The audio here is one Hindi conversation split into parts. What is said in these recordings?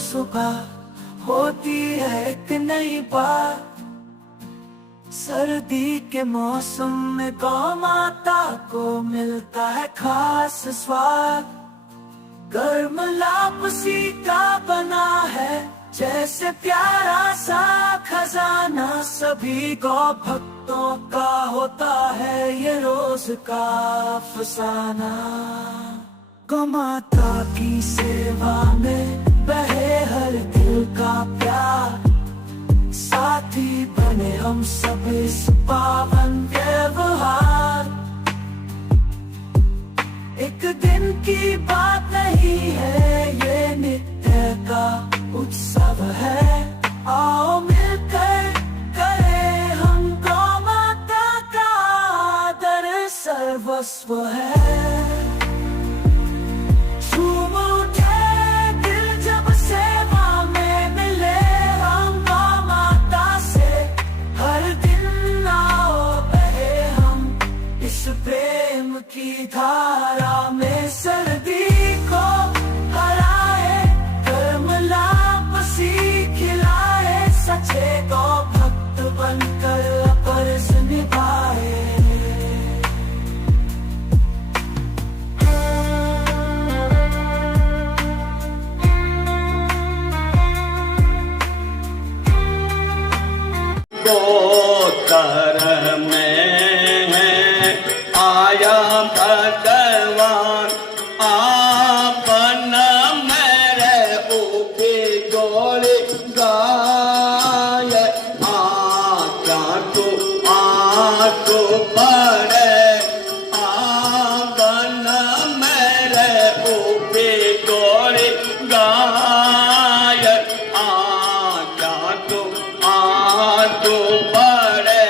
सुबह होती है एक नई बात, सर्दी के मौसम में गौ माता को मिलता है खास स्वाद। गर्म लापसी का बना है जैसे प्यारा सा खजाना, सभी गौ भक्तों का होता है ये रोज का अफसाना। गौ माता की सेवा में बहे हर दिल का प्यार, साथी बने हम सब इस पावन व्यवहार। एक दिन की बात नहीं है, ये नित्य का उत्सव है। आओ मिलकर करें हम गौ माता का आदर, सर्वस्व है। प्रेम की धारा में सर्दी को हराए, गर्म लापसी खिलाए, सच्चे गौ भक्त बनकर फर्ज निभाए। गोतर में आया भगवान, आपन मेरे ऊपी गोली गाय। आज्ञा तो पड़े, आपन मेरे ऊपी गोली गाय। आज्ञा तो पड़े,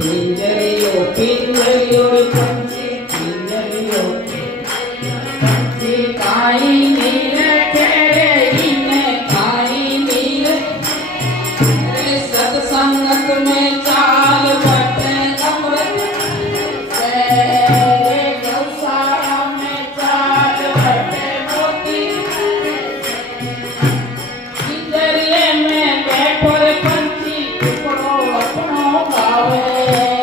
पिंजरियो पिंजरियो पंछी पिंजरियो पंछी काई नीर खेरे इने काई नीर सत्संगत में चाल बटे अमृत से गौशाला में चाल बटे मोती पिंजरिए में बैठो रे पंछी टुकड़ो अपनो गावे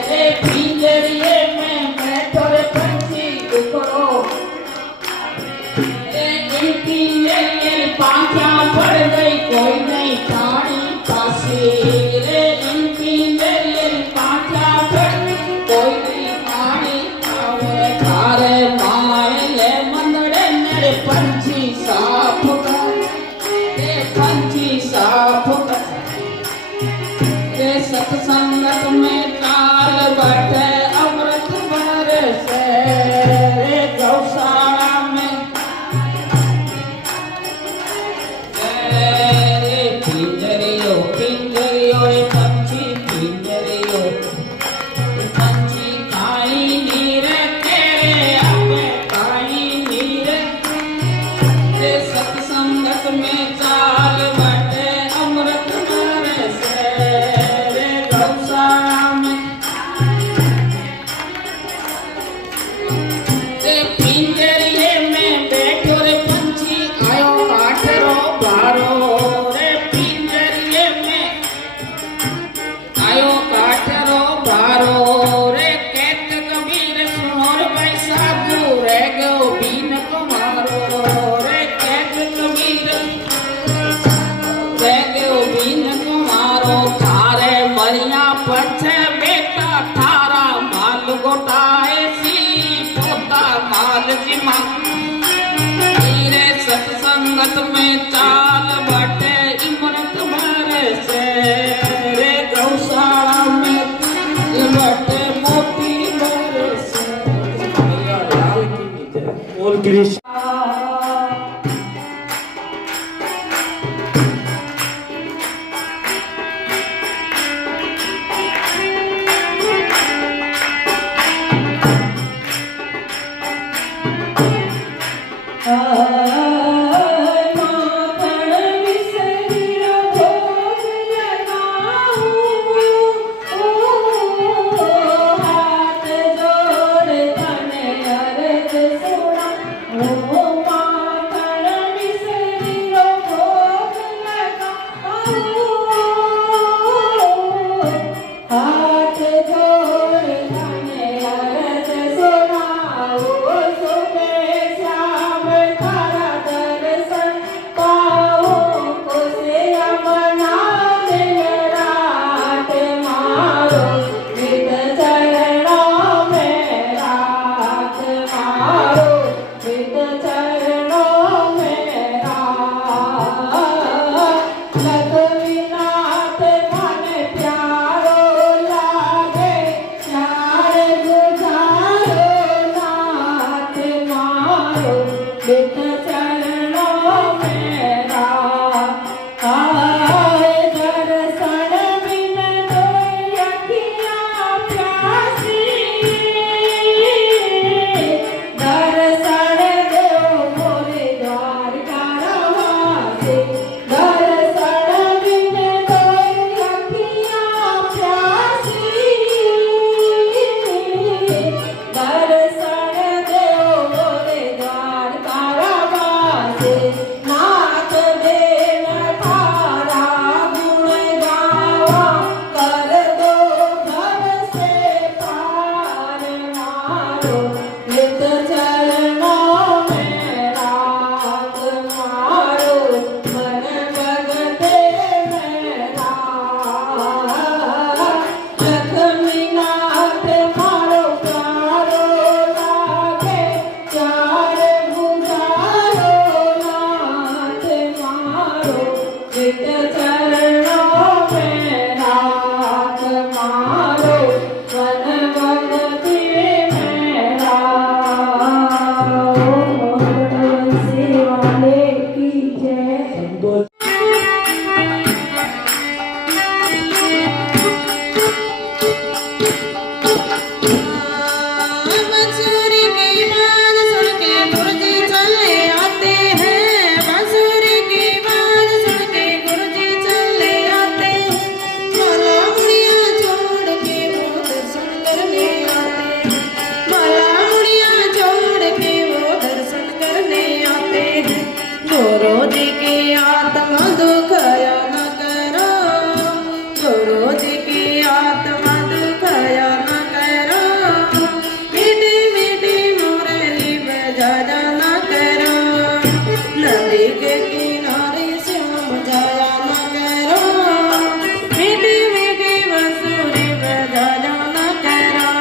रे पिंजरिए में बैठो रे पंछी टुकड़ो रे इनकी ये पांखा पड़ गई कोई नहीं पानी पासी रे इनकी ये पांखा पड़ कोई नहीं पानी पावे थारे माए ले मंदड़े मेरे पंछी साफ कर रे पंछी साफ कर रे सत्संगत में चाल बटे अमृत बरसे रे गौशाला में रे पिंजरियो पिंजरियो रे पंछी पिंजरियो पंछी काई नीर तेरे आगे काई नीर रे सत्संगत में चाल बटे अमृत बरसे रे गौशाला में रे पिंजरिए में बैठो रे पंछी आयो काठरो बारो रे पिंजरिए में आयो काठरो बारो रे कहत कबीर सुनो रे भाई साधु रह गयो बीन कुमारो रे कहत कबीर रह गयो बीन कुमारो थारे मरिया पछे बेटा थारा माल गोटाए सी पोता माल जिमा रे सत्संगत में चाल बटे इमरत बरसे रे गौशाला में बटे मोती बरसे भैया लाल की जय बोल कृष्ण हाथ जोड़ तने अर्ज सुना गुरु जी की आत्मा दुखया न करो, गुरु जी की आत्मा दुखया न करो, मीठी मीठी मुरली बजाया न करो, नदी के किनारे श्याम जाया न करो, मीठी मीठी बांसुरी बजाया न करो।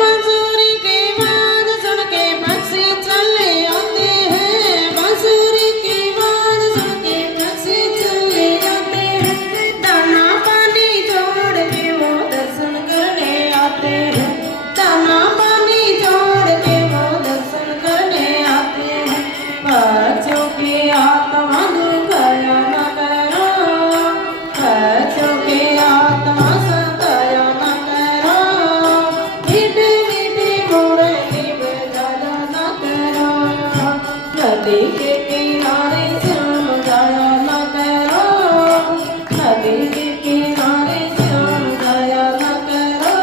बांसुरी की आवाज सुन के पक्षी चले आते हैं, बांसुरी की आवाज सुन के पक्षी चले आते हैं, दाना पानी छोड़ के वो दर्शन करने आते हैं, दाना पानी छोड़ के वो दर्शन करने आते हैं। बच्चों की आत्मा दुखया न करो, बच्चों की आत्मा सताया न करो, मीठी मीठी मुरली बजाया न करो, नदी के किनारे श्याम जाया न करो, नदी के किनारे श्याम जाया न करो,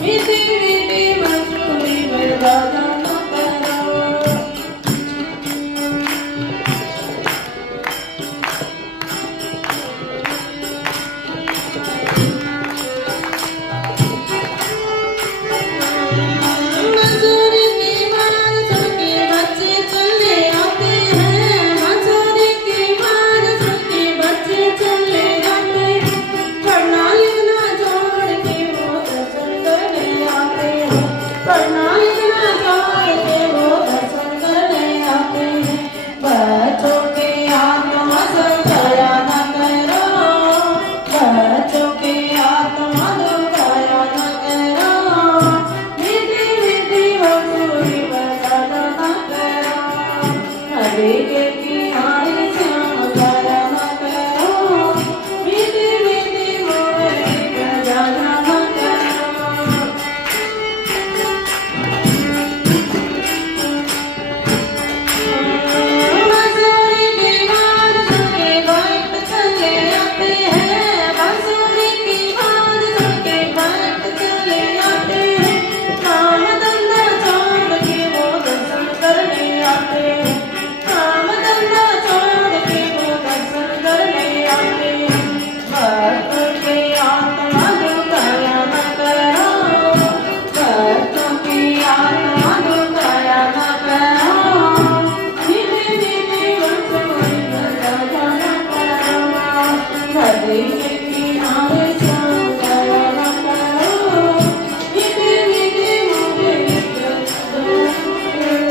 मीठी मीठी बांसुरी बजाया न करो। बांसुरी की आवाज सुन के बच्चे चले आते हैं, बांसुरी की आवाज सुन के बच्चे चले आते हैं, पढ़ना लिखना छोड़ के वो दर्शन करने आते हैं, पढ़ना लिखना छोड़ के वो दर्शन करने आते हैं। बच्चों की आत्मा सताया न करो, बच्चों की आत्मा दुखाया न करो, मीठी मीठी बांसुरी बजाया न करो, नदी के किनारे श्याम जाया न करो, मीठी मीठी मुरली बजाया न करो। बांसुरी की आवाज सुन के भक्त चले आते हैं, बांसुरी की आवाज सुन के भक्त चले आते हैं, काम धंधा छोड़ के वो दर्शन करने आते हैं, काम धंधा छोड़ के वो दर्शन करने आते हैं। भक्तों की आत्मा दुखया न करो, भक्तों की आत्मा दुखया न करो, मीठी मीठी बांसुरी बजाया न करो, नदी के किनारे श्याम जाया न करो, मीठी मीठी मुरली बजाया न करो।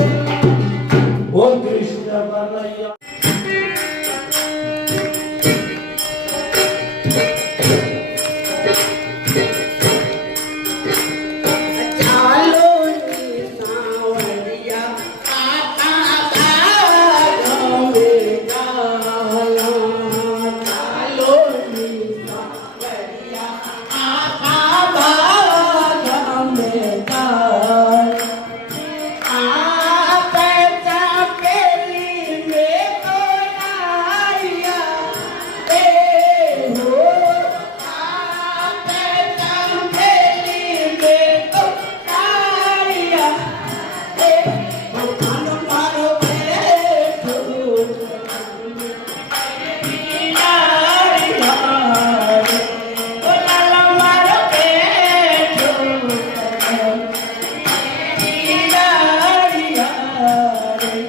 ओम कृष्ण कन्हैया। चालो नी सावरिया आता बागों में डाला, चालो नी सावरिया आता बागों में डाला, आप चपेली में तो आया ए हो, आप चपेली में तो आया ए हो, कान मारो बैठो नारिया रे, ओ लाला मारो बैठो नारिया रे,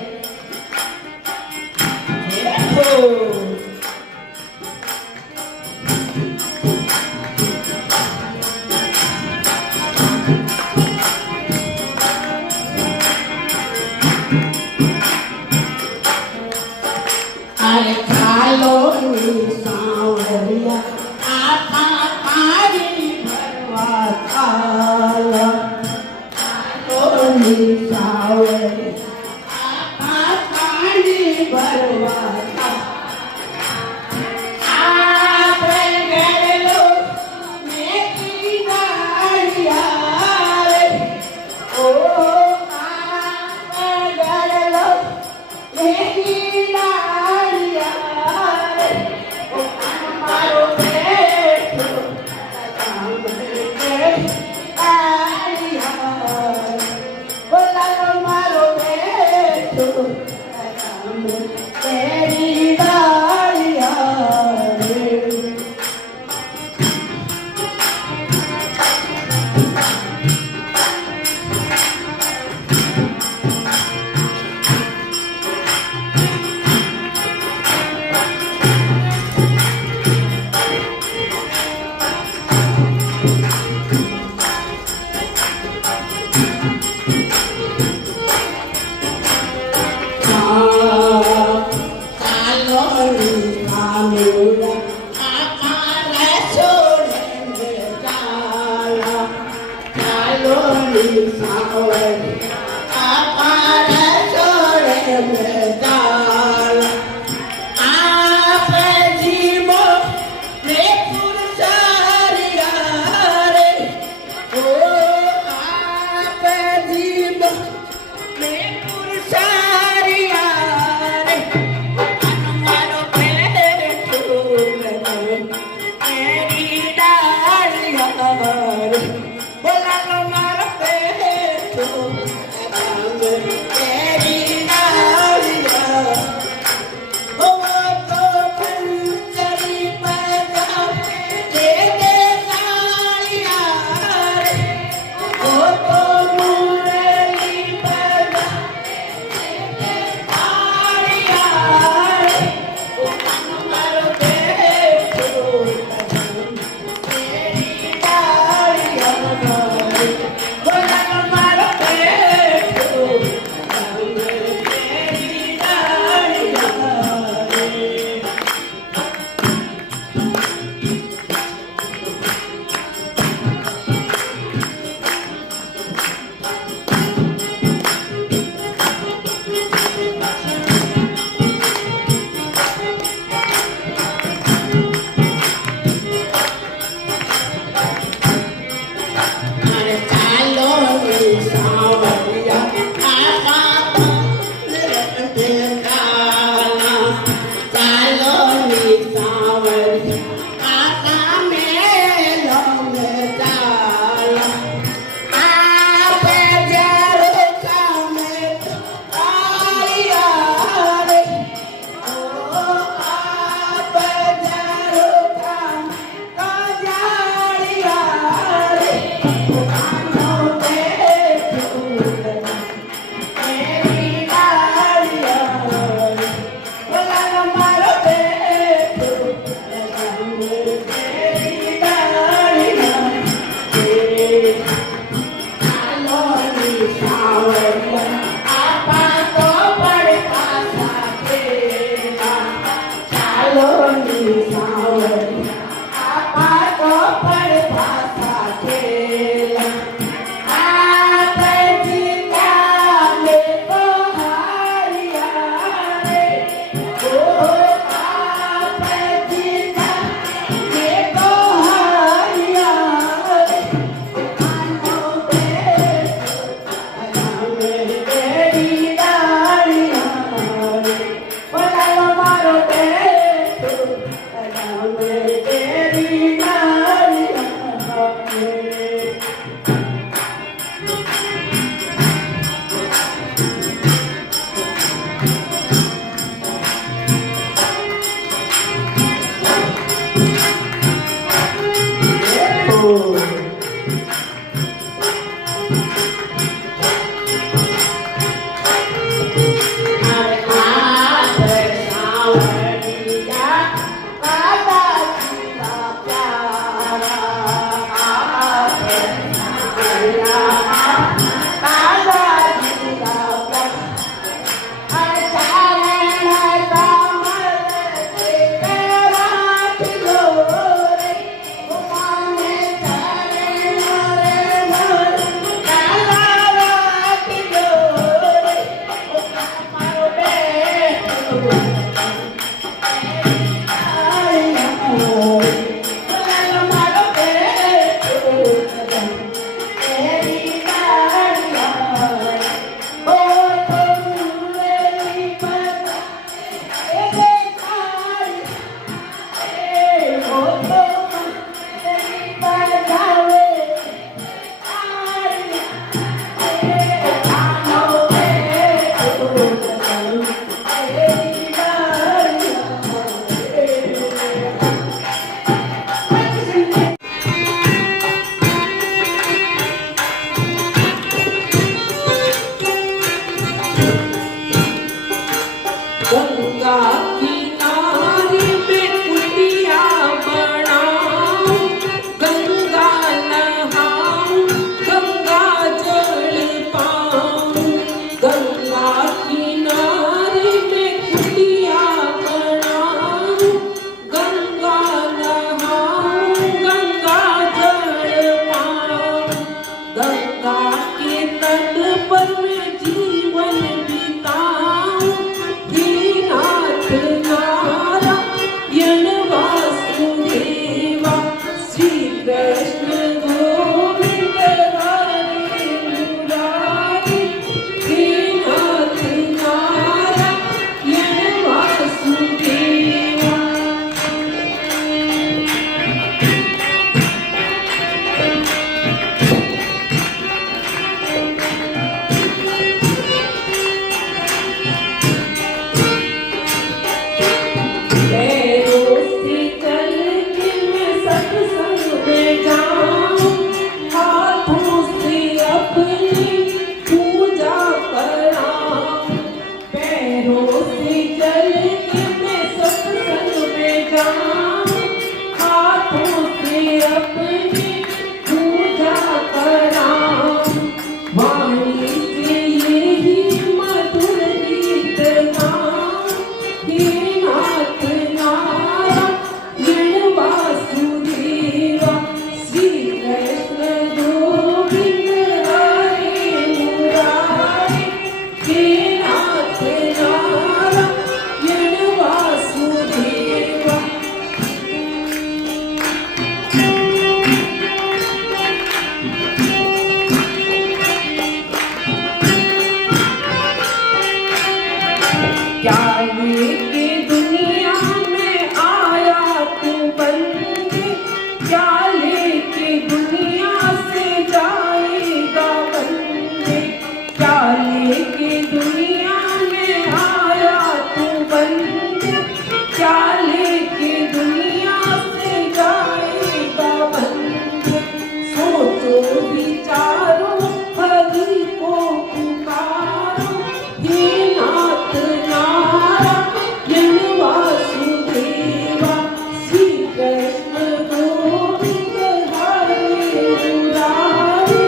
देखो अरे खालो नी सावरिया आता पारी भरवा खाला, खालो नी सावरिया आता पारी भरवा खाला, आप गड़लो में की गाड़िया रे, ओ आप गड़लो में की गाड़िया रे, ओ मारो जाने की दुनिया में आया तू बंदे, जाने की दुनिया से जाएगा बंदे, जाने की दुनिया में आया तू बंदे, जाने की दुनिया से जाएगा बंदे। सोचो विचारो हरि को पुकारो, हे नाथ नारायण वासुदेवा, श्री कृष्ण गोविंद हरे मुरारी,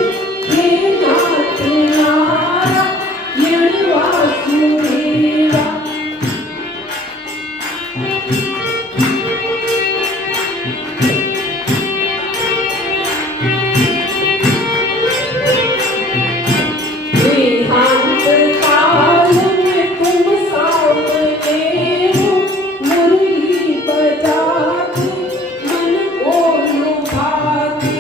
हे नाथ नारायण वासुदेवा। देहांत काल में तुम सामने हो, मुरली बजाते मन को लुभाते।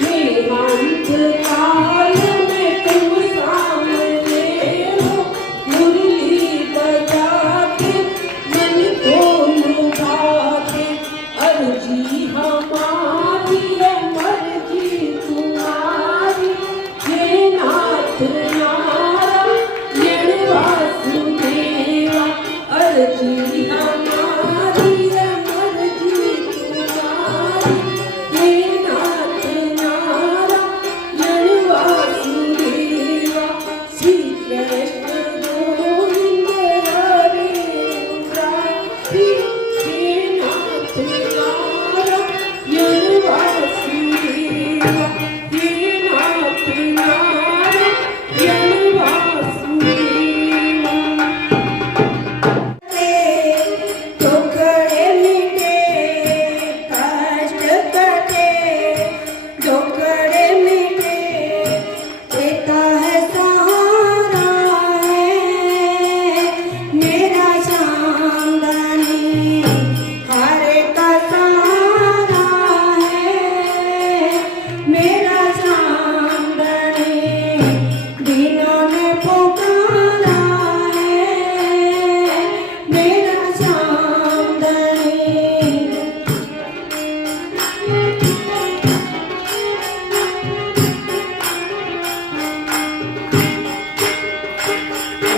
देहांत काल में तुम सामने हो, मुरली बजाते मन को लुभाते। अर्जी हमारी है मर्जी तुम्हारी, हे नाथ नारायण वासुदेवा। अर्जी हमारी है मर्जी तुम्हारी, हे नाथ नारायण वासुदेवा। श्री कृष्ण गोविंद हरे मुरारी, हे नाथ नारायण वासुदेवा, हे नाथ नारायण वासुदेवा। दुखड़े मिटे कष्ट कटे, दुखड़े मिटे देता है सहारा है मेरा चांदनी, हरे का सहारा है मेरा चांदनी। दीनों ने पुकारा है मेरा चांदनी।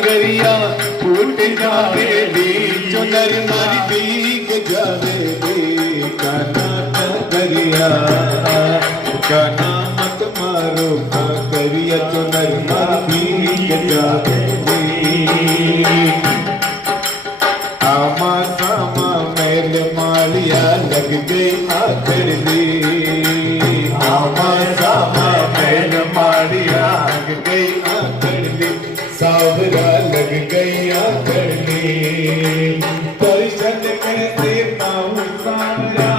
गरिया फूट जावेगी, चुनर मारी भीग जावेगी। काना का गरिया, काना मत मारो का गरिया, चुनर मारी भीग जावेगी। आमा सामा मैल मालिया लग गई आखड़ दी, आमा सामा मैल मालिया लग गई आखड़ दी। सावरा लग गई आखड़ दी, परिषद कहते पाऊं सावरा।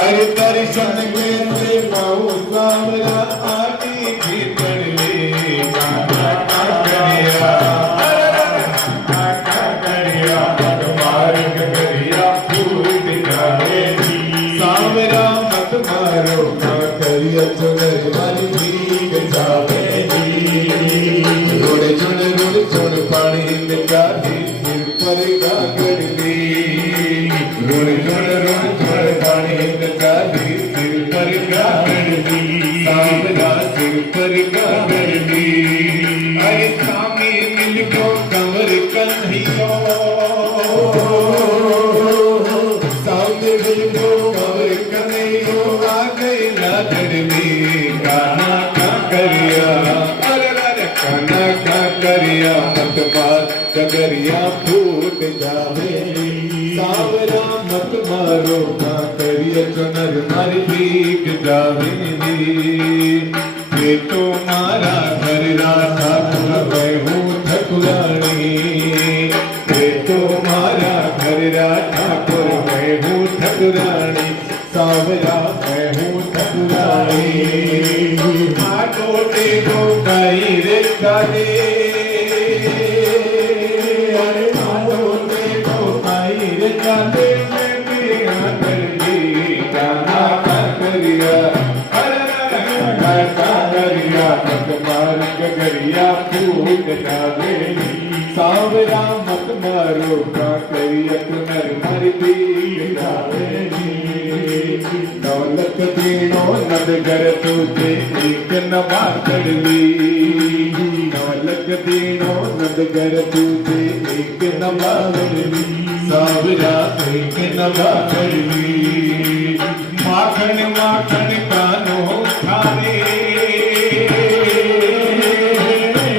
अरे परिषद कहते पाऊं सावरा, आटी भीतर ले काना का गरिया, काका गरिया मार्ग गरिया फूट जाएगी। सावरा मत मारो का गरिया, चुनर वाली भीग जावेगी। रुड़ चुन पानी में जाती सिर पर गागर दी, रुड़ चुन पानी में जाती सिर पर गागर दी। सावरा सिर पर गागर दी, अरे स्वामी मिल को कंवर कन्हैया, सामने मिल को कंवर कन्हैया। आ गई लाडर में काना का गरिया, अरे काना का गरिया मत मार कगरिया फूट जावे। सावरा मत मारो का गरिया, चुनर मारी भीग जावेगी। ये तो मारा घर राधा मैं हूँ ठकुरानी, ये तो मारा घर राधा मैं हूँ ठकुरानी। सावरा मैं हूँ ठकुरानी, माटो टेको गाई रे गाने, अरे माटो टेको गाई रे गाने। मैं मेरा कर दी काना का गरिया, अरे का गरिया मत मार मार गगरिया फूट जावेली सावरा मत मारो का करिया नर मर दीग जावेली दौलत दीनो नदगर तुझे एक नवा करली दौलत दीनो नदगर तुझे एक नवा करली सावरा एक नवा करली माखन माखन कानो खारे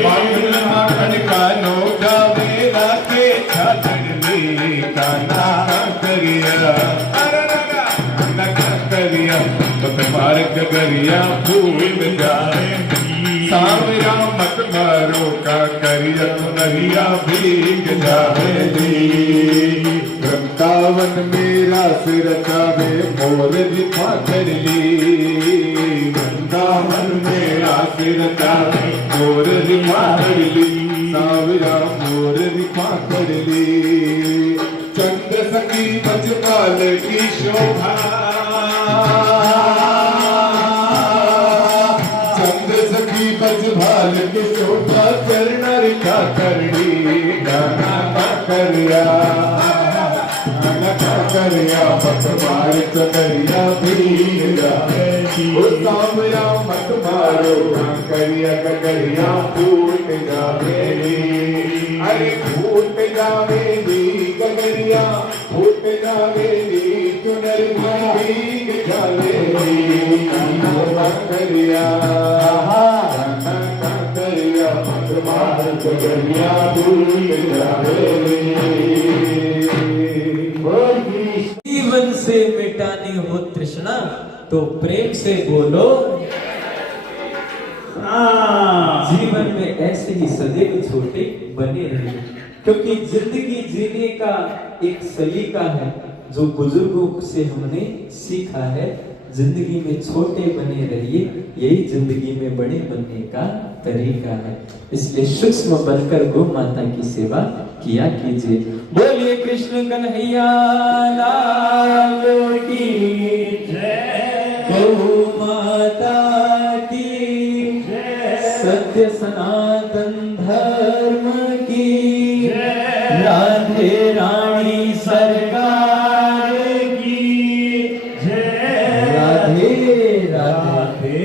माखन माखन कानो गावे राके छाछड़ में काना करिया करिया मत मार गगरिया भूल जाए सावरा मत मारो का करिया नरिया भीग जावेली वृंदावन मेरा सिर चावे मोर दिखा कर ली वृंदावन मेरा सिर चावे मोर दिखा कर ली सावरा मोर दिखा कर ली चंद्र सखी बजपाल की शोभा चंद्र सखी बजपाल की शोभा करना रिखा करनी गाना करिया करिया मत मार करिया भीग जावेली ओ सावरा मत मारो करिया करिया फूट जावेली अरे फूट जावेली करिया फूट जावेली चुनर भीग जावेली करिया करिया मत मार करिया फूट जावेली जीवन से मिटानी हो तृष्णा तो प्रेम से बोलो जीवन में ऐसे ही सदैव छोटे बने रहे क्योंकि जिंदगी जीने का एक सलीका है जो बुजुर्गों से हमने सीखा है जिंदगी में छोटे बने रहिए यही जिंदगी में बड़े बनने का तरीका है इसलिए सूक्ष्म बनकर गौ माता की सेवा किया कीजिए बोलिए कृष्ण कन्हैया लाल की जय गौ माता की जय सत्य सनातन धर्म की जय राधे रानी सरकार की जय राधे राधे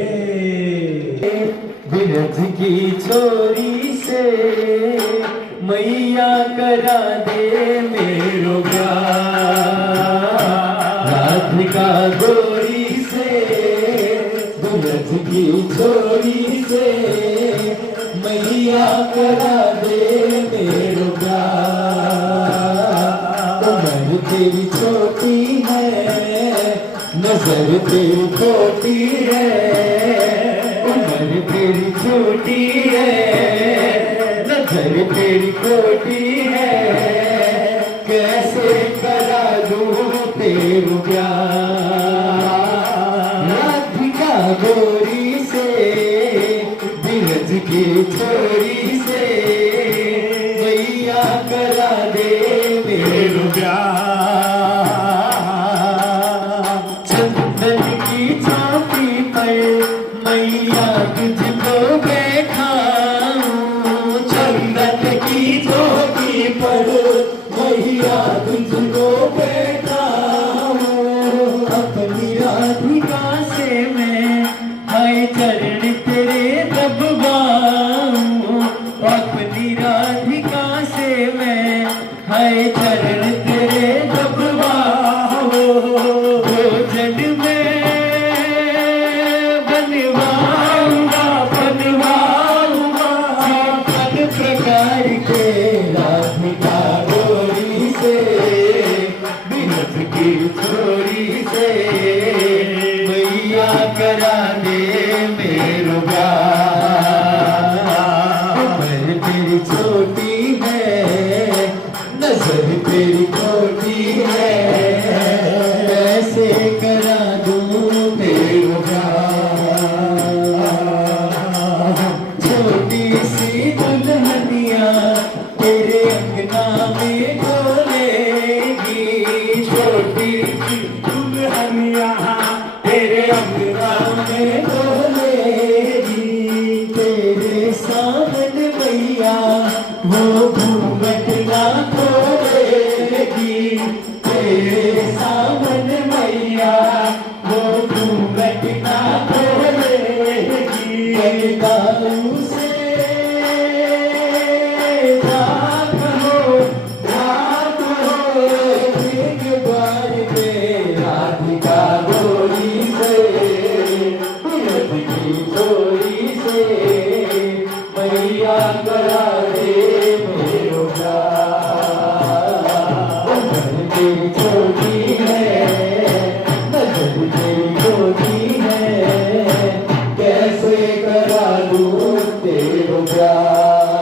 बिरज की छोरी से मैया करा दे मेरो प्यार राधिका गोरी से बिरज की छोरी से मैया करा दे मेरो प्यार उम्र तेरी छोटी है नजर तेरी छोटी है उम्र तेरी छोटी है नजर तेरी छोटी है कैसे करा दूं तेरू प्यार राधिका गोरी से बिरज की छोरी से मैया करा दे मेरू प्यार चंदन की चापी पर मैया तुझको बैठाऊं चंदन की चौकी पर मैया तुझको बैठाऊं अपनी राधिका से मैं हाय चरण तेरे दबवाऊं अपनी राधिका से मैं हाय चरण तेरे दयालु से रात हो एक बार पे राधिका गोरी से विरह की चोरी से मैया करा दे मेरो प्यार। नजर तेरी छोटी है, नजर तेरी छोटी है, कैसे करा दूं तेरो प्यार।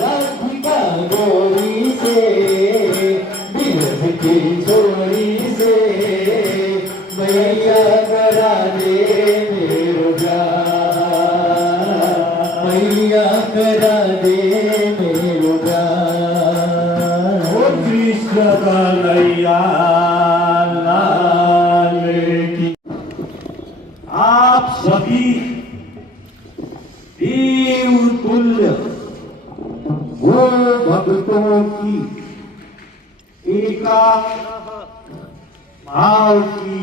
राधिका गोरी से विरह की चोरी से मैया करा दे मेरो प्यार, मैया करा दे मेरो प्यार। ओ कृष्ण कन्हैया लाल की। आप सभी देव तुल्य वो भक्तों की एका भाव की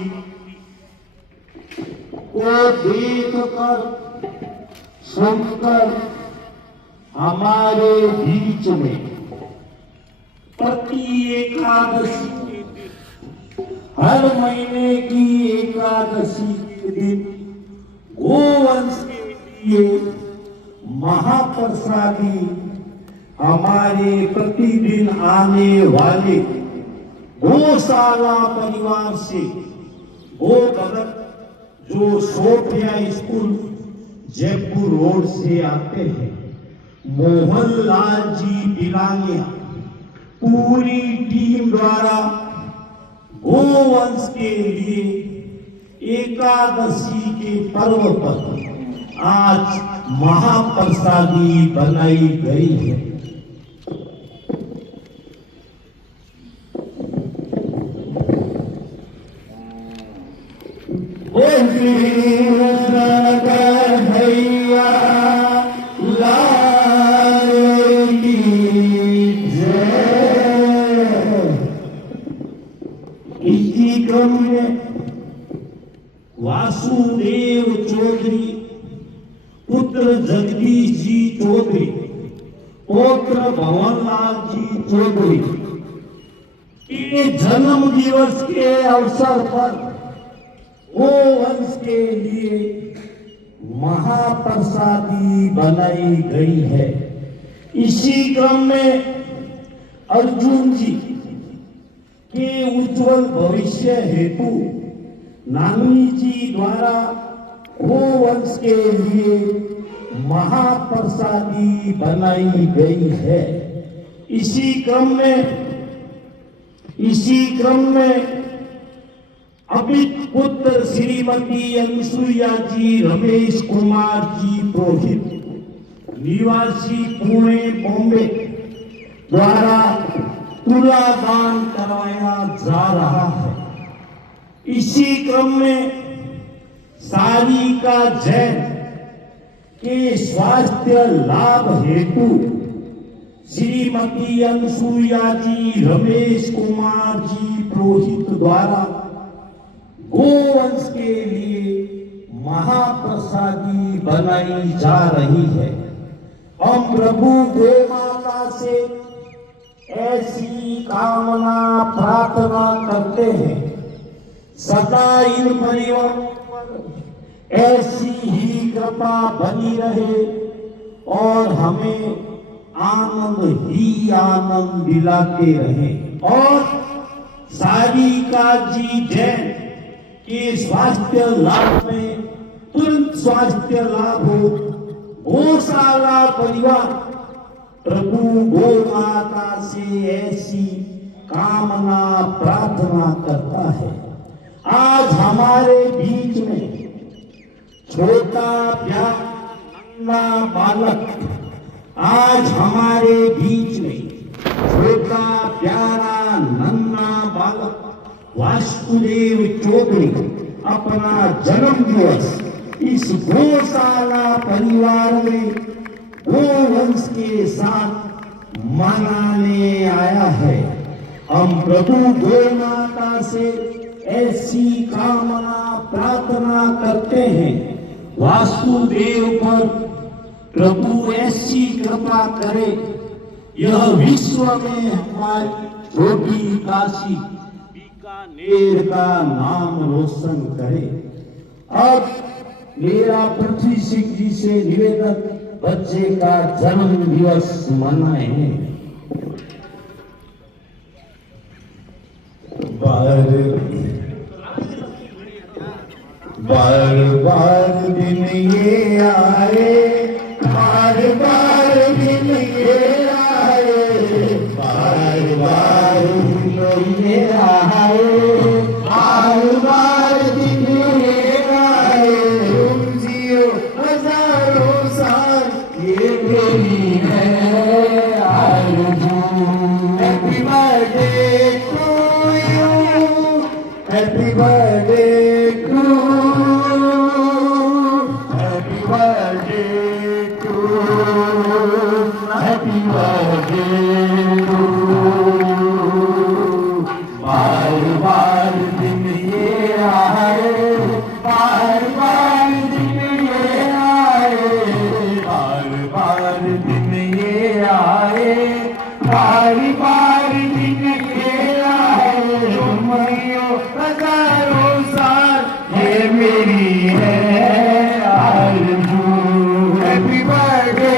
को देखकर सुनकर हमारे बीच में प्रति एकादशी के दिन, हर महीने की एकादशी के दिन गोवंश के लिए महाप्रसादी हमारे प्रतिदिन आने वाले गौशाला परिवार से वो भगत जो सोफिया स्कूल जयपुर रोड से आते हैं, मोहनलाल जी बिलानिया, पूरी टीम द्वारा गोवंश के लिए एकादशी के पर्व पर आज महाप्रसादी बनाई गई है। कन्हैया लाल की जय। इसी क्रम में वासुदेव चौधरी पुत्र जगदीश जी चौधरी पौत्र भवनलाल जी चौधरी के जन्म दिवस के अवसर पर गोवंश के लिए महाप्रसादी बनाई गई है। इसी क्रम में अर्जुन जी के उज्जवल भविष्य हेतु नानी जी द्वारा गोवंश के लिए महाप्रसादी बनाई गई है। इसी क्रम में अमित पुत्र श्रीमती अनुसुईया जी रमेश कुमार जी पुरोहित निवासी पुणे बॉम्बे द्वारा तुलादान करवाया जा रहा है। इसी क्रम में सारिका जैन के स्वास्थ्य लाभ हेतु श्रीमती अनुसुईया जी रमेश कुमार जी पुरोहित द्वारा गोवंश के लिए महाप्रसादी बनाई जा रही है। हम प्रभु गौ माता से ऐसी कामना प्रार्थना करते हैं, सदा इन परिवारों पर ऐसी ही कृपा बनी रहे और हमें आनंद ही आनंद दिलाते रहे। और सारिका जी जैन के स्वास्थ्य लाभ में तुरंत स्वास्थ्य लाभ हो, गौशाला परिवार प्रभु गौ माता से ऐसी कामना प्रार्थना करता है। आज हमारे बीच में छोटा प्यारा नन्हा बालक, आज हमारे बीच में छोटा प्यारा नन्हा बालक वासुदेव चौधरी अपना जन्म दिवस इस गौशाला परिवार में गोवंश के साथ मनाने आया है। हम प्रभु गौ माता से ऐसी कामना प्रार्थना करते हैं, वासुदेव पर प्रभु ऐसी कृपा करे, यह विश्व में हमारी छोटी काशी बीकानेर का नाम रोशन करे। अब मेरा पृथ्वी सिंह जी से निवेदन, बच्चे का जन्म दिवस मनाए। बार बार दिन ये आए, बार बार दिन ये आए, बार बार दिन ये आए, बार बार दिन ये आए। तुम जियो हजारों साल, ये मेरी है आरज़ू। Happy birthday to you, happy birthday to, happy birthday to, happy birthday to. बार बार दिन ये आए, बार बार दिन ये आए, बार बार दिन ये आए, बार बार दिन ये आए। तुम जियो हजारों साल, ये मेरी है आरज़ू। Happy birthday,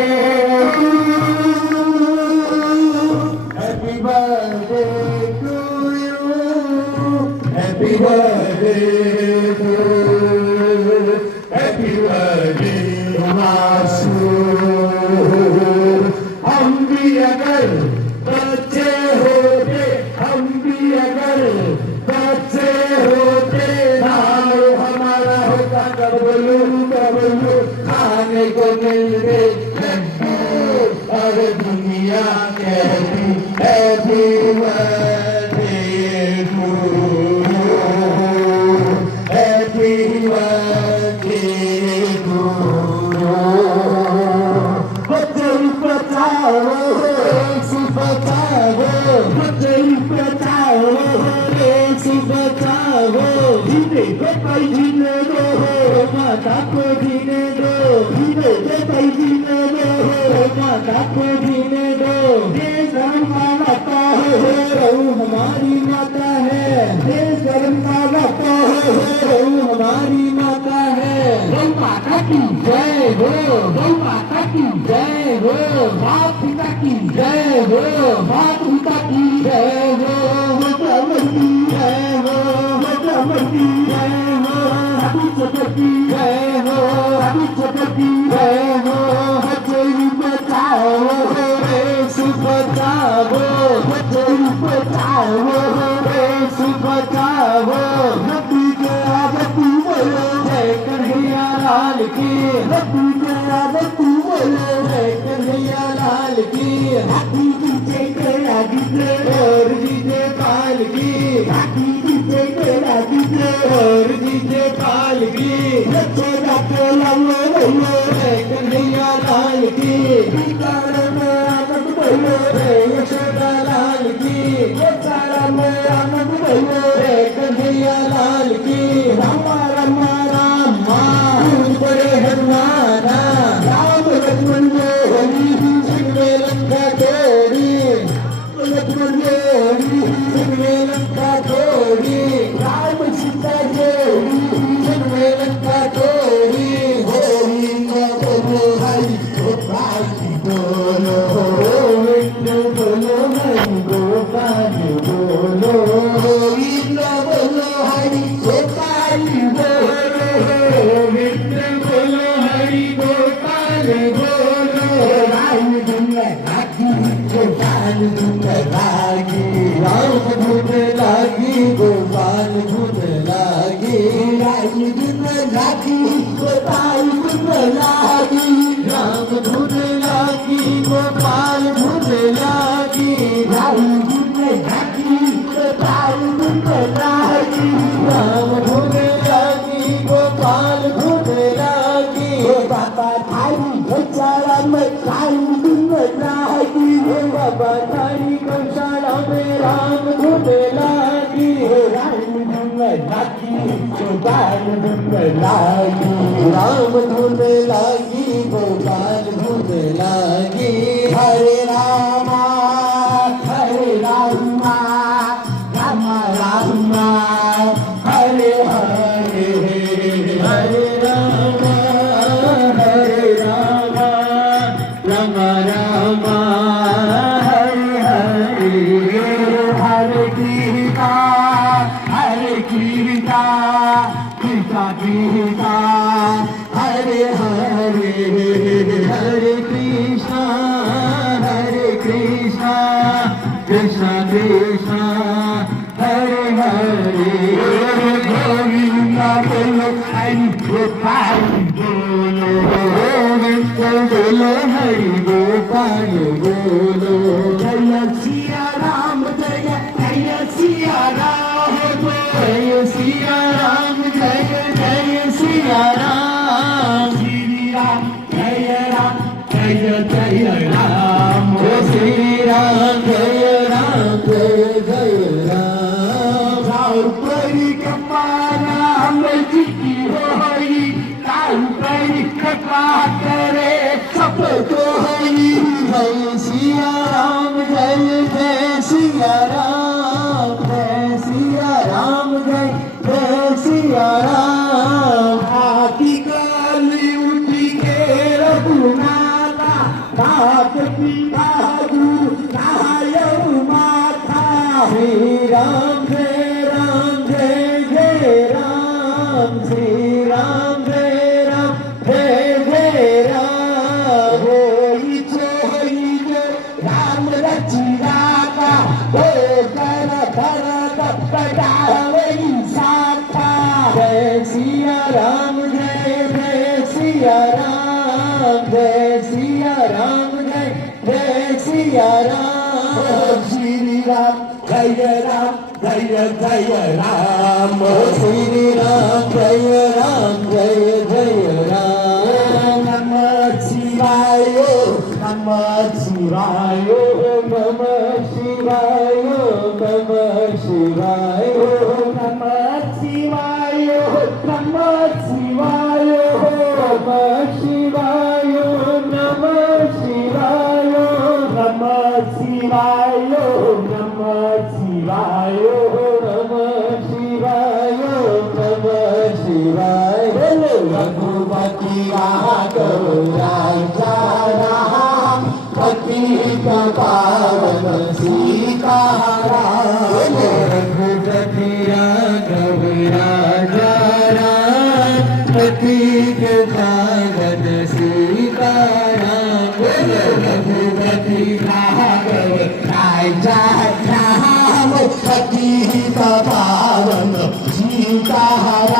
happy birthday to you, happy birthday to, happy birthday मासू। हम भी अगर बच्चे होते, हम भी अगर बच्चे होते, नाम हमारा होता कबलू कबलू, खाने को मिलते और दुनिया कहती happy birthday to, happy birthday to. बच्चे बचाओ, बचाओ, बच्चे बचाओ, बचाओ। जीने दो भाई, जीने दो, माता को जीने दो। जीने दो भाई, जीने दो, माता को जीने दो। देश धर्म का माता है, रहू हमारी माता है। देश धर्म का माता है, रहू हमारी माता है। गौ माता की जय हो, गौ माता की जय हो, माता पिता की जय हो, माता पिता की जय हो, की जय हो, की जय हो, अभी की जय हो, अभी की जय हो। बच्चे बचाओ, देश बचाओ, बच्चे बचाओ, देश बचाओ। नदी के आगती बोलो जय कन्हैया लाल की, नदी के आगती बोलो जय कन्हैया लाल की। हाथी पीछे तेरा जीते और जीते पाल की, हाथी पीछे तेरा जीते और जीते पाल की। बच्चे जाते लालो बोलो जय कन्हैया लाल की, सीताराम आनंद बोलो जय यशोदा लाल की, सीताराम आनंद बोलो जय कन्हैया लाल की। रामा रामा रामा बड़े हनुमाना, राम लक्ष्मण जोड़ी, सिंह लंका जोड़ी, लक्ष्मण जोड़ी, सिंह लंका जोड़ी, राम सीता जोड़ी, सिंह लंका जोड़ी। गोविंद बोलो हरि गोपाल बोलो, गोविंद बोलो हरि गोपाल बोलो, गोविंद बोलो हरि गोपाल बोलो, गोविंद बोलो हरि गोपाल बोलो। राम धुन लागी, गोपाल धुन लागी, राम धुन लागी, गोपाल धुन लागी, राम धुन लागी, गोपाल धुन लागी, राम धुन लागी, गोपाल धुन लागी, राम धुन लागी, गोपाल धुन लागी, राम धुन लागी, गोपाल धुन लागी। बाबा थारी गौशाला में राम धुन लागी, बाबा थारी गौशाला में राम धुन लागी, राम धुन लागी, गोपाल धुन लागी, राम धुन लागी, गोपाल धुन लागी। हरे रामा राम राम हरे हरे, हरे राम राम राम हरे हरे। हरे गीता गीता गीता गीता हरे हरे, हरे कृष्णा कृष्णा कृष्णा हरे हरे। गोविंदा बोलो गोपाल बोलो, गोविंदा बोलो हरि गोपाल बोलो। जय सिया राम जय सिया राम, जय सिया राम जय सिया राम। श्री राम जय राम जय राम, श्री राम जय राम। राम परिक्रमा राम जी की होई, राम परिक्रमा करे सबको होई। जय सिया राम जय सिया राम, जय सिया राम जय सिया राम। हाथी काली उठी के रघुनाथा, बात पिता माथा। श्री राम जय राम, श्री राम जय राम। होई जो राम रचिराता, हो कर भरत कटावई साथा। जय सिया राम जय सिया राम, जय सिया राम जय सिया राम। श्री राम जय राम श्री राम जय राम। नमः शिवाय नमः शिवाय नमः शिवाय नमः शिवाय नमः शिवाय नमः शिवाय नमः शिवाय नमः शिवाय नमः शिवाय नमः शिवाय नमः शिवाय नमः शिवाय। रघुपति राघव राजा राम, पतित पावन सीताराम। रघुपति राघव राजा राम, पतित पावन सीताराम। रघुपति राघव राजा राम, पतित पावन सीताराम।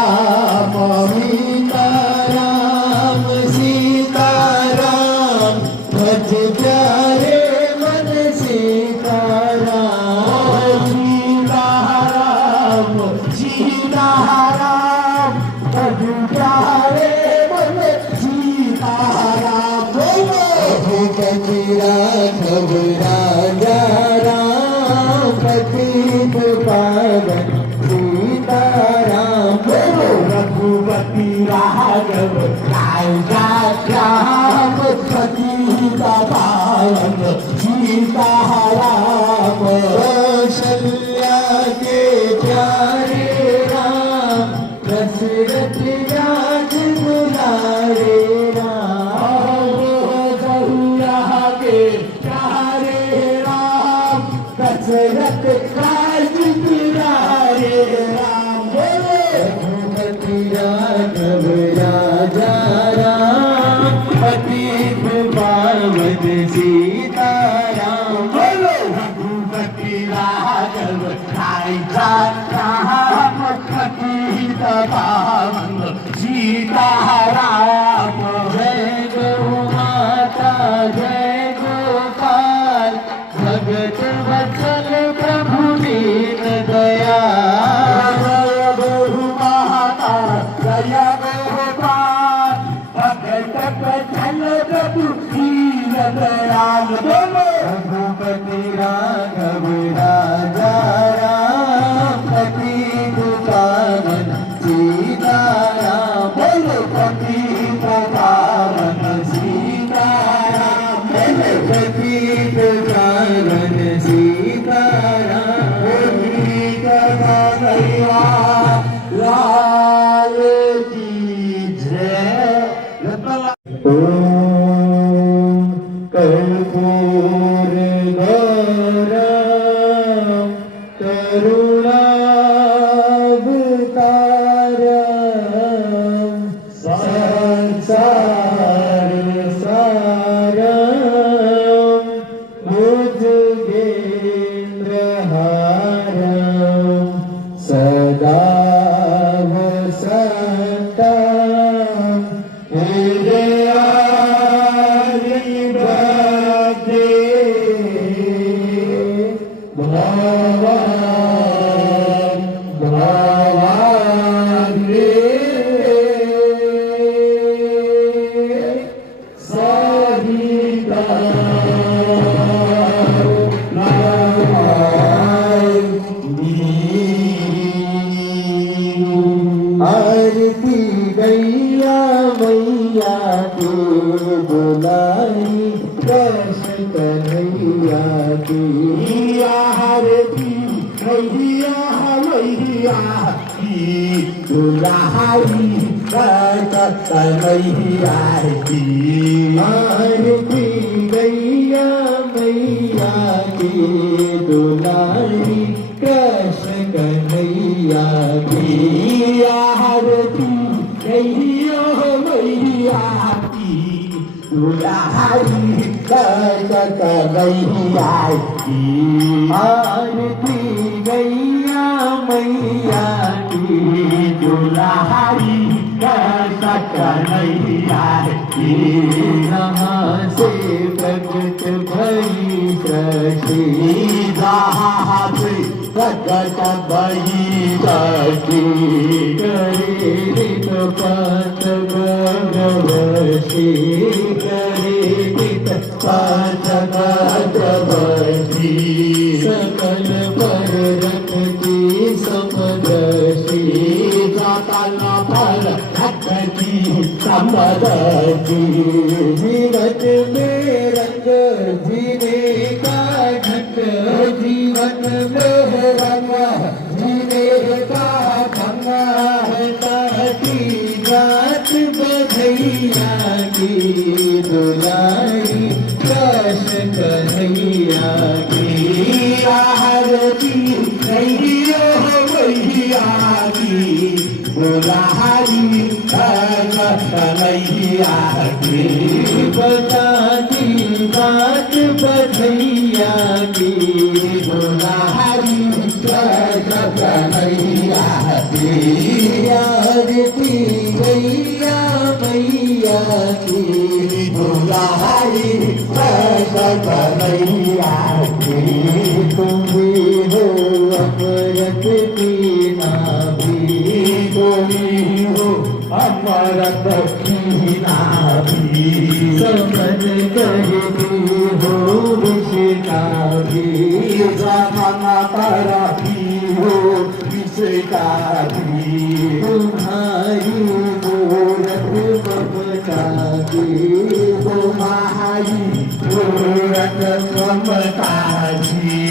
सीताराम भज प्यारे मन सीताराम। सीताराम भज प्यारे मन सीताराम। रघुपति राघव राजा राम, पतित पावन सीताराम। रघुपति राघव राजा राम, पतित पावन सीताराम। कौशल्या के प्यारे राम, दशरथ राज दुलारे राम। कौशल्या के प्यारे राम, दशरथ राज दुलारे राम। रघुपति राघव राजा राम, पतित पावन सीताराम। रघुपति राघव राजा राम, पतित पावन सीताराम। जय गौ माता जय गोपाल, भगत वत्सल प्रभु दीन दयाल। जय गौ माता जय गोपाल, भगत वत्सल प्रभु दीन दयाल। रघुपति राघव राजा राम, पतित पावन सीता दुलारी कृष्ण कन्हैया की आरती मैया मैया की दुलारी कृष्ण कन्हैया की आरती मैया मैया की दुलारी कृष्ण कन्हैया की आरती मैया मैया की दुलारी कृष्ण कन्हैया की आरती मैया मैया की दुलारी कृष्ण कन्हैया की नमस्ते प्रकट भई सृष्टि से प्रकट भई सृष्टि करे पथ भगवती करे पथ भगवती सकल पर रखती समदर्शी सकल पर रखती समदर्शी जीवन में रंग जीने का ढंग जीवन में रंग जीने का ढंग है कहती जात बधैया की दुलारी कृष्ण कन्हैया की आरती मैया मैया की दुलारी कृष्ण कन्हैया की बताती बात बधैया की दुलारी कृष्ण कन्हैया की आरती मैया मैया की दुलारी कृष्ण कन्हैया की तुम्ही हो अमृत की नाभी तुम्ही हो अमृत की नाभी समझ कहती हो विषिकाभी समन करती हो विषिकाभी तुम्हारी मूरत ममता की तुम्हारी मूरत ममता की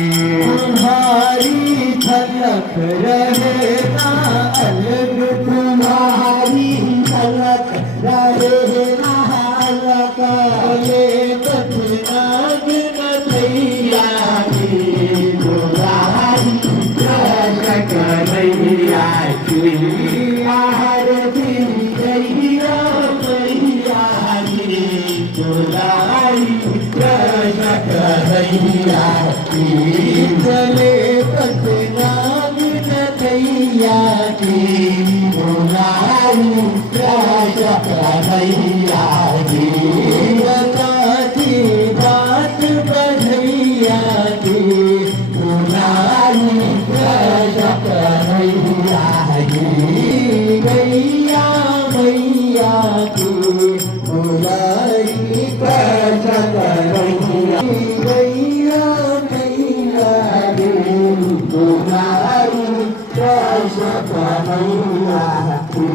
तुम्हारी झलक रहे ना अलग तुम्हारी झलक रहे ना अलग ये कथनाग नैया की दुलारी कृष्ण कन्हैया की आरती मैया मैया की दुलारी कृष्ण कन्हैया की चले पथनाग नैया की दुलारी कृष्ण कन्हैया की बताती बात बधैया की दुलारी कृष्ण कन्हैया की मैया मैया की दुलारी कृष्ण कन्हैया की मैया मैया की दुलारी कृष्ण कन्हैया की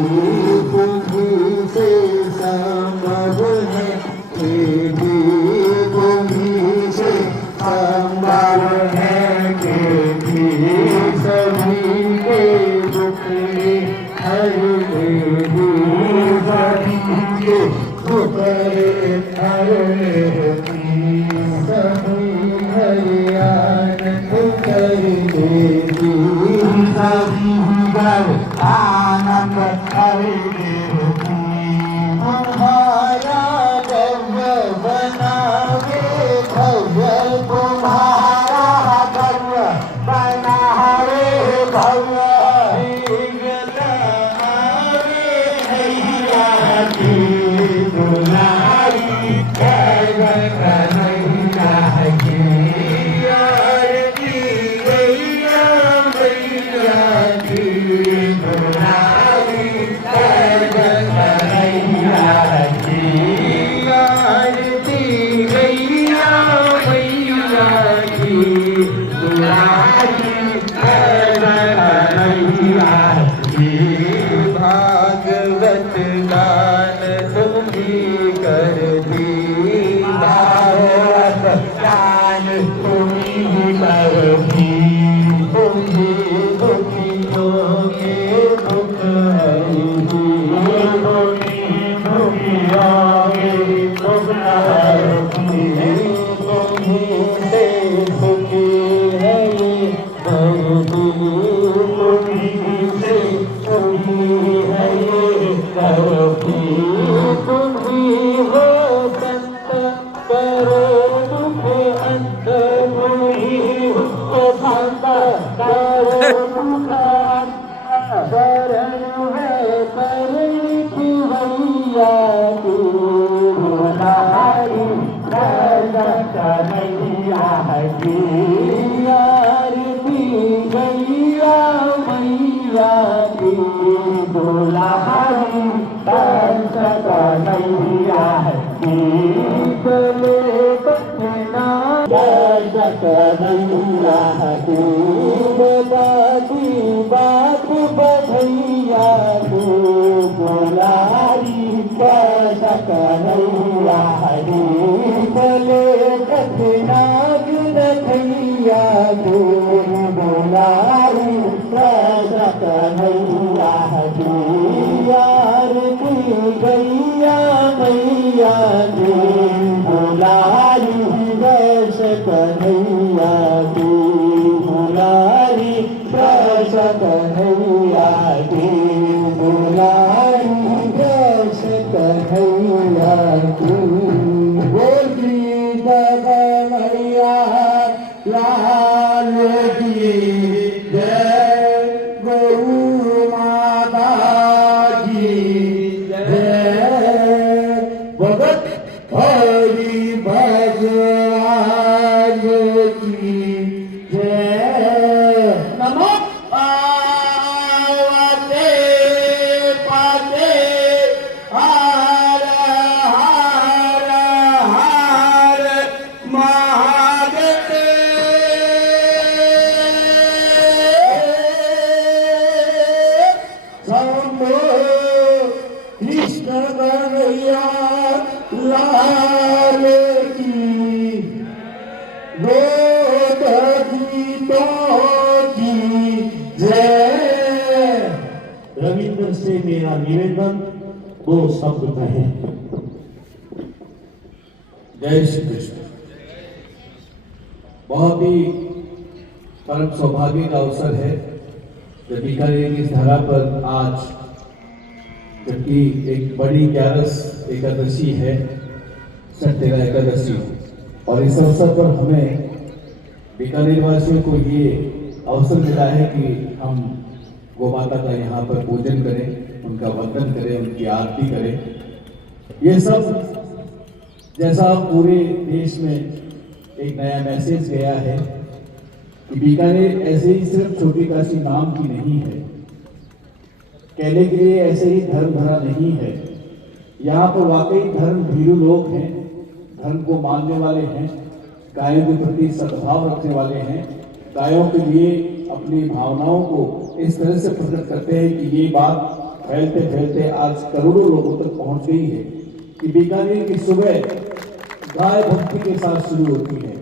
तुम्ही से संभव है तुम्ही से संभव है कि सभी के दुख हर सभी के दुख हर सभी आनंद कर देती सभी आनंद कर देती तुम्हारा भव्य बनावे भव्य तुम्हारा भव्य बनावे भव्य हैया की दुलारी कृष्ण कन्हैया की आरती मैया मैया की दुलारी कृष्ण कन्हैया की आरती मैया मैया की दुलारी कृष्ण कन्हैया की भागवत गान तुम्ही करती करो दुख अंत कोई उसको भांता करो दुख शरण है करी की भैया तू भुलाई कन्हैया की आरती गैया मैया की दुलारी कन्हैया की बोले बचना कन्हैया की बाती बात बधैया तू दुलारी कन्हैया की बोले बचना रखैया तू दुलारी कन्हैया की आरती गैया मैया की दुलारी रस कन्हैया की दुलारी रस कन्हैया की दुलारी रस कन्हैया की बोली कन्हैया लाल की जय गौ माता की जय भगत हरि भगवान की जय नमो पार्वती पते हर हर हर महादेव शंभो कृष्ण कन्हैया लाल की वेद गीतों की जय। रविंद्र से मेरा निवेदन दो शब्द कहें। जय श्री कृष्ण। बहुत ही परम सौभाग्य का अवसर है जब बीकानेर की इस धरा पर आज, जबकि एक बड़ी 11 एकादशी है, सत्येगा एकादशी, और इस अवसर पर हमें बीकानेर वासियों को ये अवसर मिला है कि हम गौ माता का यहाँ पर पूजन करें, उनका वंदन करें, उनकी आरती करें। ये सब जैसा पूरे देश में एक नया मैसेज गया है कि बीकानेर ऐसे ही सिर्फ छोटी काशी नाम की नहीं है, कहने के लिए ऐसे ही धर्म भरा नहीं है। यहाँ पर वाकई धर्म भीरू लोग हैं, धर्म को मानने वाले हैं, गायों के प्रति सद्भाव रखने वाले हैं, गायों के लिए अपनी भावनाओं को इस तरह से प्रकट करते हैं कि ये बात फैलते फैलते आज करोड़ों लोगों तक पहुंच गई है कि बीकानेर की सुबह गाय भक्ति के साथ शुरू होती है।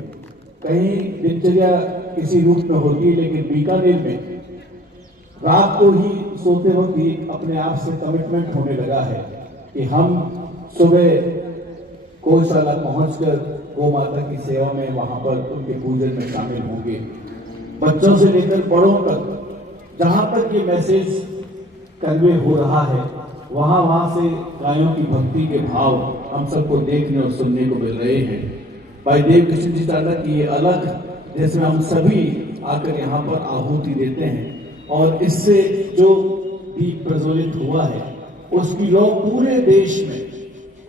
कहीं दिनचर्या किसी रूप में होती है, लेकिन बीकानेर में रात को ही सोते वक्त ही अपने आप से कमिटमेंट होने लगा है कि हम सुबह गौशाला पहुंचकर गौ माता की सेवा में, वहां पर उनके पूजन में शामिल होंगे। बच्चों से लेकर बड़ों तक जहां तक ये मैसेज कन्वे हो रहा है, वहां से गायों की भक्ति के भाव हम सबको देखने और सुनने को मिल रहे हैं। भाई देव कृष्ण जी टाटा की ये अलग, जिसमें हम सभी आकर यहाँ पर आहुति देते हैं, और इससे जो दीप प्रज्वलित हुआ है उसकी लोग पूरे देश में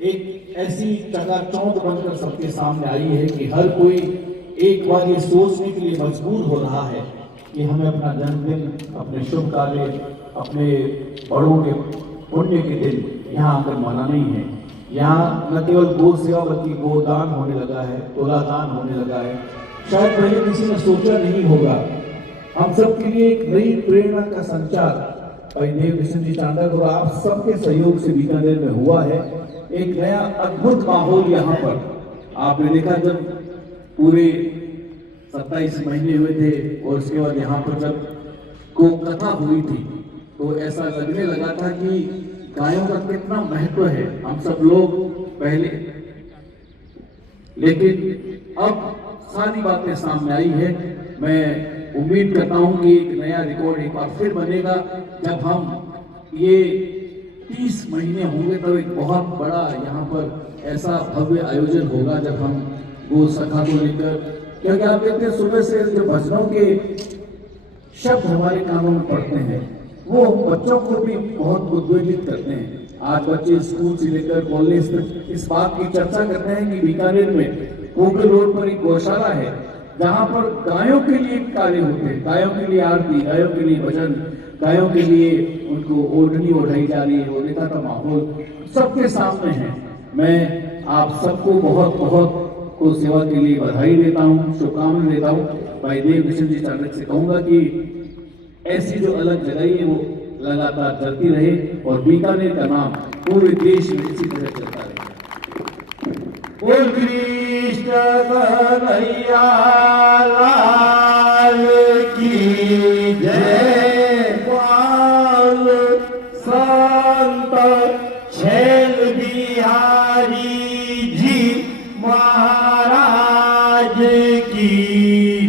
एक ऐसी चकाचौंध बनकर सबके सामने आई है कि हर कोई एक बार ये सोचने के लिए मजबूर हो रहा है कि हमें अपना जन्मदिन, अपने शुभ कार्य, अपने बड़ों के पुण्य के दिन यहाँ आकर मनाना ही है। यहाँ न केवल गौ सेवा बल्कि गोदान होने लगा है, तुलादान होने लगा है। शायद पहले किसी ने सोचा नहीं होगा। हम सबके लिए एक नई प्रेरणा का संचार भाई देव कृष्ण जी टाटा और आप सबके सहयोग से बीकानेर में हुआ है। एक नया अद्भुत माहौल यहाँ पर आपने देखा, जब पूरे 27 महीने हुए थे और उसके बाद यहाँ पर जब को कथा हुई थी तो ऐसा लगने लगा था कि गायों का कितना महत्व है। हम सब लोग पहले, लेकिन अब सारी बातें सामने आई है। मैं उम्मीद करता हूं कि एक नया रिकॉर्ड एक बार फिर बनेगा जब हम ये 30 महीने होंगे, तो एक बहुत बड़ा यहाँ पर ऐसा भव्य आयोजन होगा जब हम गो सखा को लेकर, क्योंकि आप देखते हैं सुबह से जो भजनों के शब्द हमारे कानों में पड़ते हैं वो बच्चों को भी बहुत उद्वेलित करते हैं। आज बच्चे स्कूल से लेकर कॉलेज तक इस बात की चर्चा करते हैं कि बीकानेर में कोकल रोड पर एक गौशाला है जहां पर गायों के लिए कार्य होते हैं, गायों के लिए आरती, गायों के लिए भजन, गायों के लिए उनको ओढ़नी ओढ़ाई जा रही है। ओढ़ता का माहौल सबके सामने है। मैं आप सबको बहुत बहुत को सेवा के लिए बधाई देता हूँ, शुभकामनाएं देता हूँ। भाई देव किशन जी चाणक्य से कहूंगा कि ऐसी जो अलग जगह है वो लगातार चलती रहे और बीकानेर का नाम पूरे देश में इसी तरह चलता रहे। बोल कृष्ण कन्हैया लाल की जय। बाल संत छैल बिहारी जी महाराज की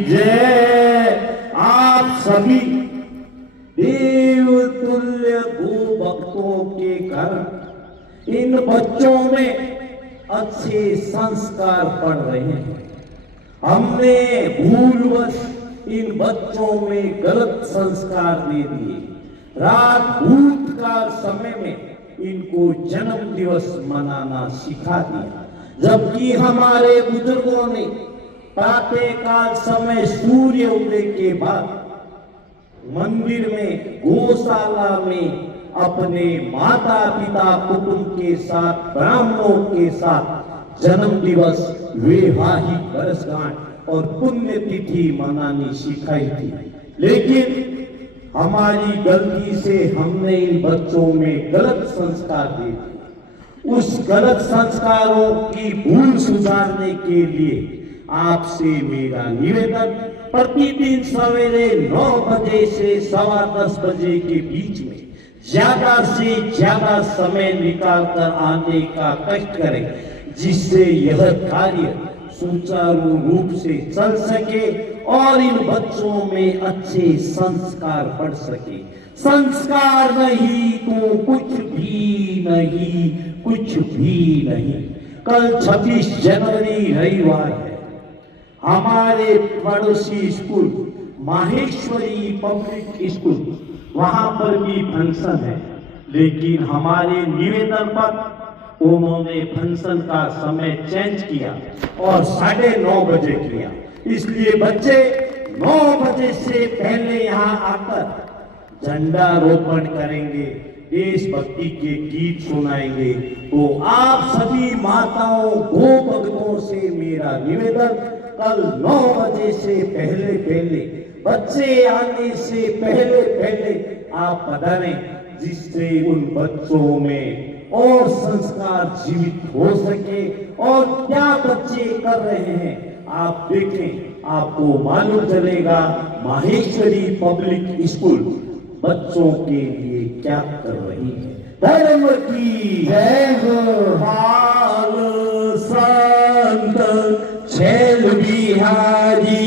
जय। आप सभी देव तुल्य भू भक्तों के कारण इन बच्चों में अच्छे संस्कार पड़ रहे हैं। हमने भूलवश इन बच्चों में गलत संस्कार दे दिए। रात भूतकाल समय में इनको जन्म दिवस मनाना सिखा दिया, जबकि हमारे बुजुर्गों ने प्रातः काल समय सूर्य उदय के बाद मंदिर में, गौशाला में अपने माता पिता कुटुंब के साथ, ब्राह्मणों के साथ जन्म दिवस, वैवाहिक वर्षगांठ और पुण्यतिथि मनानी सिखाई थी। लेकिन हमारी गलती से हमने इन बच्चों में गलत संस्कार दे दिए। उस गलत संस्कारों की भूल सुधारने के लिए आपसे मेरा निवेदन, प्रतिदिन सवेरे 9 बजे से 10:15 बजे के बीच में ज्यादा से ज्यादा समय निकालकर आने का कष्ट करें, जिससे यह कार्य सुचारू रूप से चल सके और इन बच्चों में अच्छे संस्कार पड़ सके। संस्कार नहीं तो कुछ भी नहीं, कुछ भी नहीं। कल 26 जनवरी रविवार है। हमारे पड़ोसी स्कूल माहेश्वरी पब्लिक स्कूल, वहां पर भी फंक्शन है, लेकिन हमारे निवेदन पर उन्होंने फंक्शन का समय चेंज किया और 9:30 बजे किया। इसलिए बच्चे 9 बजे से पहले यहाँ आकर झंडा रोपण करेंगे, देशभक्ति के गीत सुनाएंगे। तो आप सभी माताओं, गो भक्तों से मेरा निवेदन, कल 9 बजे से पहले बच्चे आने से पहले आप पधारें, जिससे उन बच्चों में और संस्कार जीवित हो सके। और क्या बच्चे कर रहे हैं आप देखें, आपको मालूम चलेगा माहेश्वरी पब्लिक स्कूल बच्चों के लिए क्या कर रही है। धर्म की जय हो। बाल संत छैल बिहारी